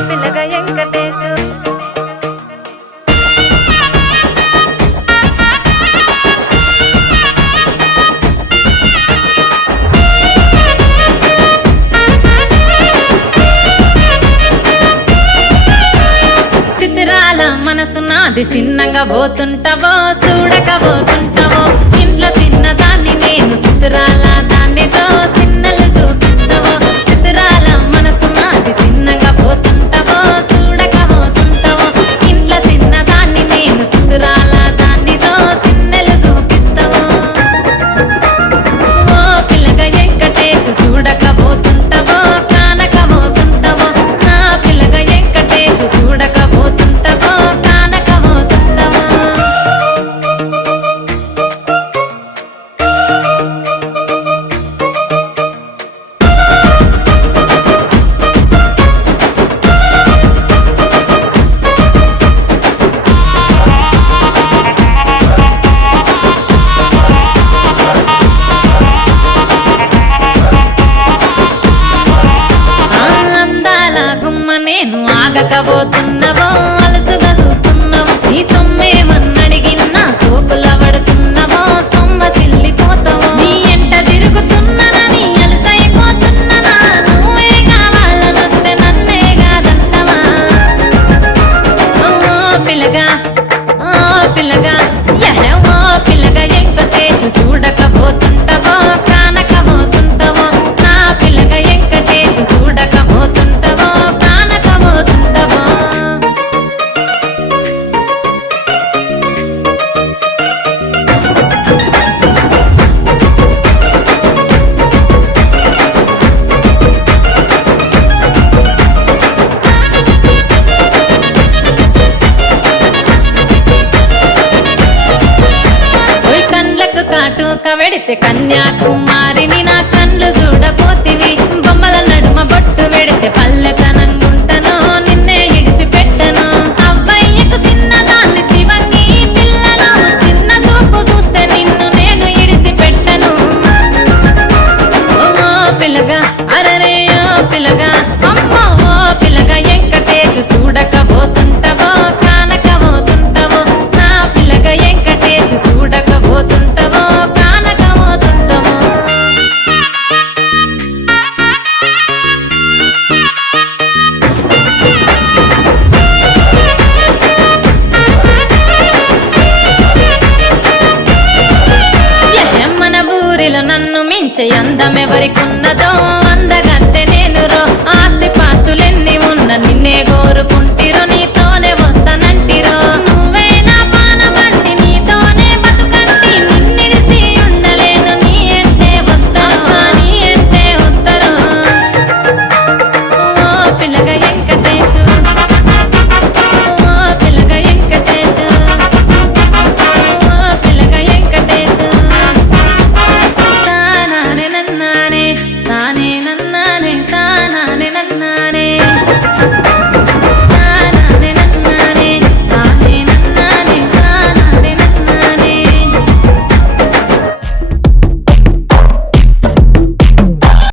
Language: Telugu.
పిల్లగ వెంకటేశు సిద్ధిరాల మనసు నాది చిన్నగా పోతుంటావో చూడక పోతుంటావో ఇంట్లో చిన్నదాన్ని నేను సిద్ధిరాల దాన్నితో చిన్నలు చూపిస్తావో సిద్ధిరాల మనసు నాది చిన్నగా పోతుంటావో చూడక పోతుంటావో ఇంట్లో చిన్నదాన్ని నేను సిద్ధిరాల దాన్నితో చిన్నలు చూపిస్తావో ఓ పిల్లగ వెంకటేశు చూడక పోతుంటావో కానక పోతుంటావో నా పిల్లగ వెంకటేశు చూడక పోతుంటావో కానక పోతుంటావో అందాల గుమ్మ నేను ఆగకపోతున్నావో అలసుగా చూస్తున్నావో నీ సొమ్మేమన్నడిగిన్నా సోకుల పడుతున్నావో సొమ్మ సిల్లిపోతావో నీ ఎంట తిరుగుతున్నానని అలసైపోతున్నానా నువ్వే కావాలనొస్తే నన్నే కాదంటవా ఓ పిల్లగా ఓ పిల్లగా ఓ పిల్లగా వెంకటేశు చూడకపోతుంటావో కానకపోతుంటావో నా పిల్లగా వెంకటేశు చూడకపోతుంటావో కానకపోతుంటావో ఓయ్ కండ్లకు కాటుక వెడితే కన్యాకుమారిని నా కళ్ళు చూడపోతివి బొమ్మల నడుమ బొట్టు వెడితే పల్లెతనంగుంటను నిన్నే ఇడిసి పెట్టను అవ్వయ్యకు చిన్నదాన్ని శివంగి పిల్లను చిన్న చూపు చూస్తే నిన్ను నేను ఇడిసి పెట్టను ఓ పిల్లగా అరరే ఓ పిల్లగా అమ్మో ఓ పిల్లగా వెంకటేశు చూడకపోతుంటావో కానకపోతుంటావో నా పిల్లగా వెంకటేశు చూడకపోతుంటావో కానకపోతుంటావో మన ఊరిలో నన్ను మించే అందమెవరికున్నదో అందగత్తె నేను రో